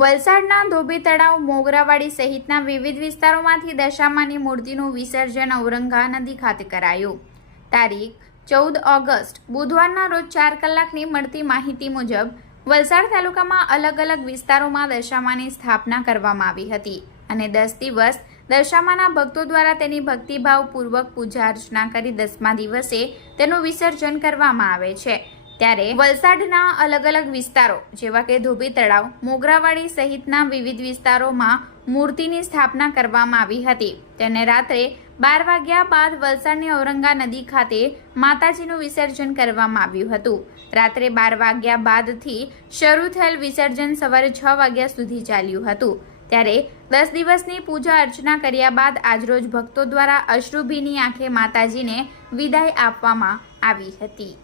વલસાડના ધોબી તળાવ મોગરાવાડી સહિતના વિવિધ વિસ્તારોમાંથી દશામાની મૂર્તિનું વિસર્જન ઔરંગા નદી ખાતે કરાયું. તારીખ, ચૌદ ઓગસ્ટ, બુધવારના રોજ ચાર કલાકની મળતી માહિતી મુજબ, વલસાડ તાલુકામાં અલગ અલગ વિસ્તારોમાં દશામાની સ્થાપના કરવામાં આવી હતી અને દસ દિવસ દશામાના ભક્તો દ્વારા તેની ભક્તિભાવપૂર્વક પૂજા અર્ચના કરી દસમા દિવસે તેનું વિસર્જન કરવામાં આવે છે. ત્યારે વલસાડના અલગ અલગ વિસ્તારો, જેવા કે ધોબી તળાવ, મોગરાવાડી સહિતના વિવિધ વિસ્તારોમાં મૂર્તિની સ્થાપના કરવામાં આવી હતી. તેને રાત્રે બાર વાગ્યા બાદ વલસાડની ઔરંગા નદી ખાતે માતાજીનું વિસર્જન કરવામાં આવ્યું હતું. રાત્રે બાર વાગ્યા બાદથી શરૂ થયેલ વિસર્જન સવારે છ વાગ્યા સુધી ચાલ્યું હતું. ત્યારે દસ દિવસની પૂજા અર્ચના કર્યા બાદ આજરોજ ભક્તો દ્વારા અશ્રુભીની આંખે માતાજીને વિદાય આપવામાં આવી હતી.